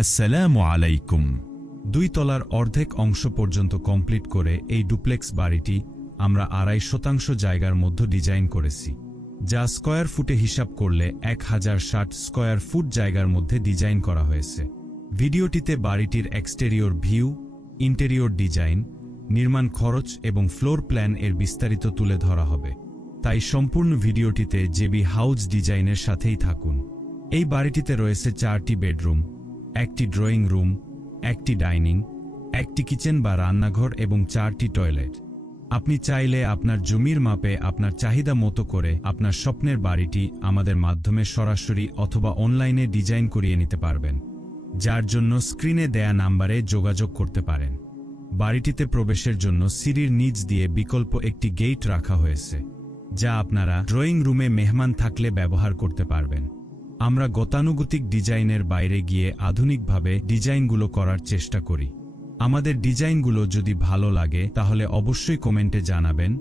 আসসালামু আলাইকুম। 2 তলার অর্ধেক অংশ পর্যন্ত কমপ্লিট করে এই ডুপ্লেক্স বাড়িটি আমরা 2.5 জায়গার মধ্যে ডিজাইন করেছি, যা স্কয়ার ফুটে হিসাব করলে 1060 স্কয়ার ফুট জায়গার মধ্যে ডিজাইন করা হয়েছে। ভিডিওটিতে বাড়িটির এক্সটেরিয়র ভিউ, ইন্টেরিয়র ডিজাইন, নির্মাণ খরচ এবং ফ্লোর প্ল্যান এর বিস্তারিত তুলে ধরা হবে, তাই সম্পূর্ণ ভিডিওটিতে জেবি হাউস ডিজাইনের সাথেই থাকুন। এই বাড়িটিতে রয়েছে 4টি বেডরুম, 1টি ড্রয়িং রুম, 1টি ডাইনিং, 1টি কিচেন বা রান্নাঘর এবং 4টি টয়লেট। আপনি চাইলে আপনার জমির মাপে আপনার চাহিদা মতো করে আপনার স্বপ্নের বাড়িটি আমাদের মাধ্যমে সরাসরি অথবা অনলাইনে ডিজাইন করিয়ে নিতে পারবেন, যার জন্য স্ক্রিনে দেয়া নাম্বারে যোগাযোগ করতে পারেন। বাড়িটিতে প্রবেশের জন্য সিঁড়ির নিচ দিয়ে বিকল্প একটি গেট রাখা হয়েছে, যা আপনারা ড্রয়িং রুমে মেহমান থাকলে ব্যবহার করতে পারবেন। আমরা গতানুগতিক ডিজাইনের বাইরে গিয়ে আধুনিকভাবে ডিজাইনগুলো করার চেষ্টা করি। আমাদের ডিজাইনগুলো যদি ভালো লাগে তাহলে অবশ্যই কমেন্টে জানাবেন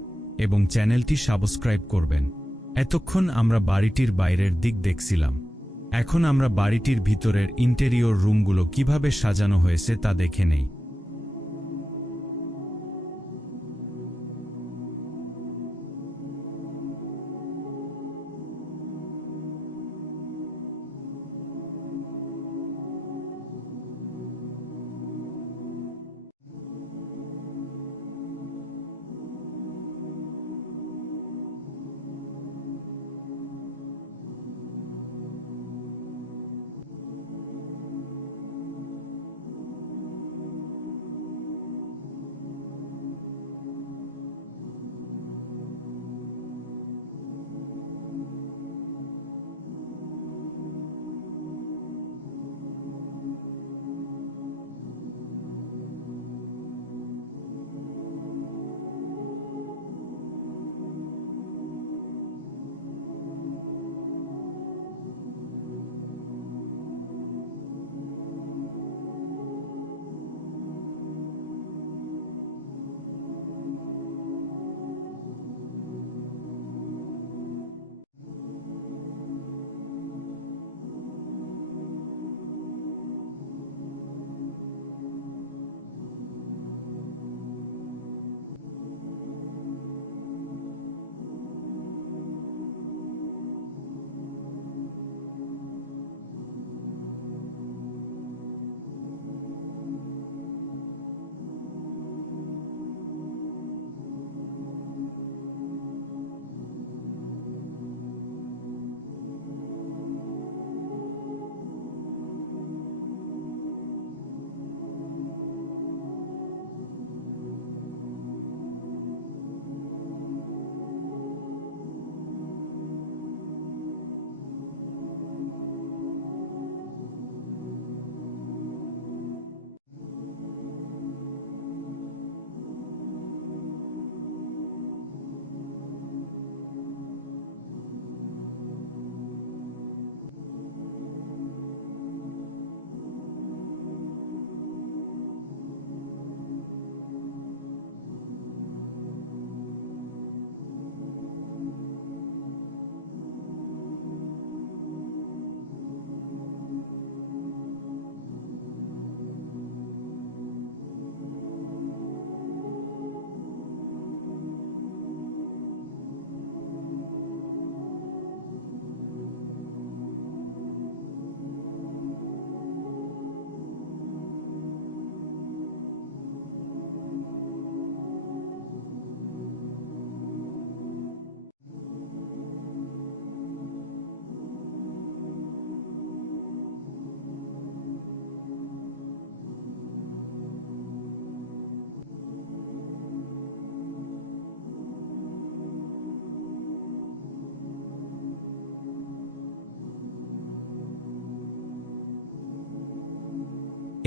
এবং চ্যানেলটি সাবস্ক্রাইব করবেন। এতক্ষণ আমরা বাড়িটির বাইরের দিক দেখছিলাম, এখন আমরা বাড়িটির ভিতরের ইন্টেরিয়র রুমগুলো কিভাবে সাজানো হয়েছে তা দেখে নেই।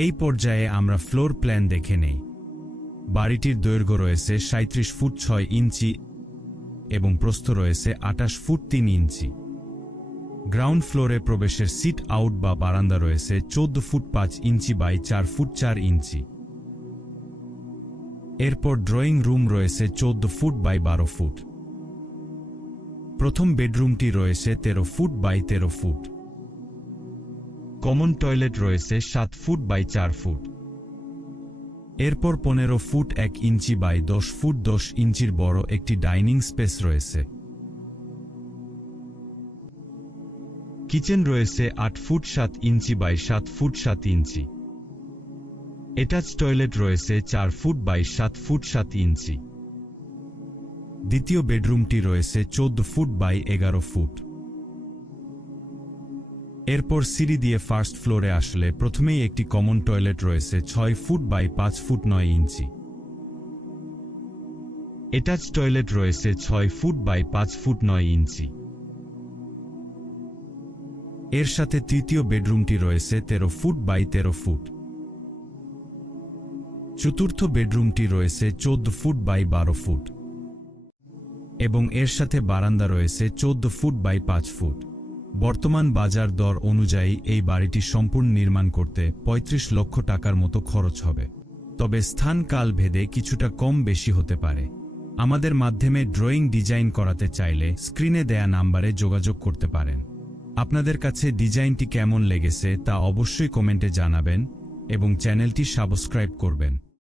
এই পর্যায়ে আমরা ফ্লোর প্ল্যান দেখে নেই। বাড়িটির দৈর্ঘ্য রয়েছে 37 ফুট 6 ইঞ্চি এবং প্রস্থ রয়েছে 28 ফুট 3 ইঞ্চি। গ্রাউন্ড ফ্লোরে প্রবেশের সিট আউট বা বারান্দা রয়েছে 14 ফুট 5 ইঞ্চি বাই 4 ফুট 4 ইঞ্চি। এরপর ড্রয়িং রুম রয়েছে 14 ফুট বাই 12 ফুট। প্রথম বেডরুমটি রয়েছে 13 foot by 13 foot. Common toilet রয়েছে 7 ফুট বাই 4 ফুট। এরপর 15 ফুট 1 ইঞ্চি বাই 10 ফুট 10 ইঞ্চির বড় একটি ডাইনিং স্পেস রয়েছে। কিচেন রয়েছে 8 foot 7 inch by 7 foot 7 inch. Attach toilet রয়েছে 4 ফুট বাই 7 ফুট 7 ইঞ্চি। দ্বিতীয় বেডরুমটি রয়েছে 14 ফুট বাই 11 ফুট। এরপর সিঁড়ি দিয়ে ফার্স্ট ফ্লোরে আসলে প্রথমেই একটি কমন টয়লেট রয়েছে 6 foot by 5 foot 9 inch. Attach toilet রয়েছে 6 ফুট বাই 5 ফুট 9 ইঞ্চি। এর সাথে তৃতীয় বেডরুমটি রয়েছে 13 ফুট বাই 13 ফুট। চতুর্থ বেডরুমটি রয়েছে 14 ফুট বাই 12 ফুট এবং এর সাথে বারান্দা রয়েছে 14 ফুট বাই 5 ফুট। বর্তমান বাজার দর অনুযায়ী এই বাড়িটি সম্পূর্ণ নির্মাণ করতে 35 লক্ষ টাকার মতো খরচ হবে, তবে স্থান কাল ভেদে কিছুটা কম বেশি হতে পারে। আমাদের মাধ্যমে ড্রয়িং ডিজাইন করাতে চাইলে স্ক্রিনে দেয়া নাম্বারে যোগাযোগ করতে পারেন। আপনাদের কাছে ডিজাইনটি কেমন লেগেছে তা অবশ্যই কমেন্টে জানাবেন এবং চ্যানেলটি সাবস্ক্রাইব করবেন।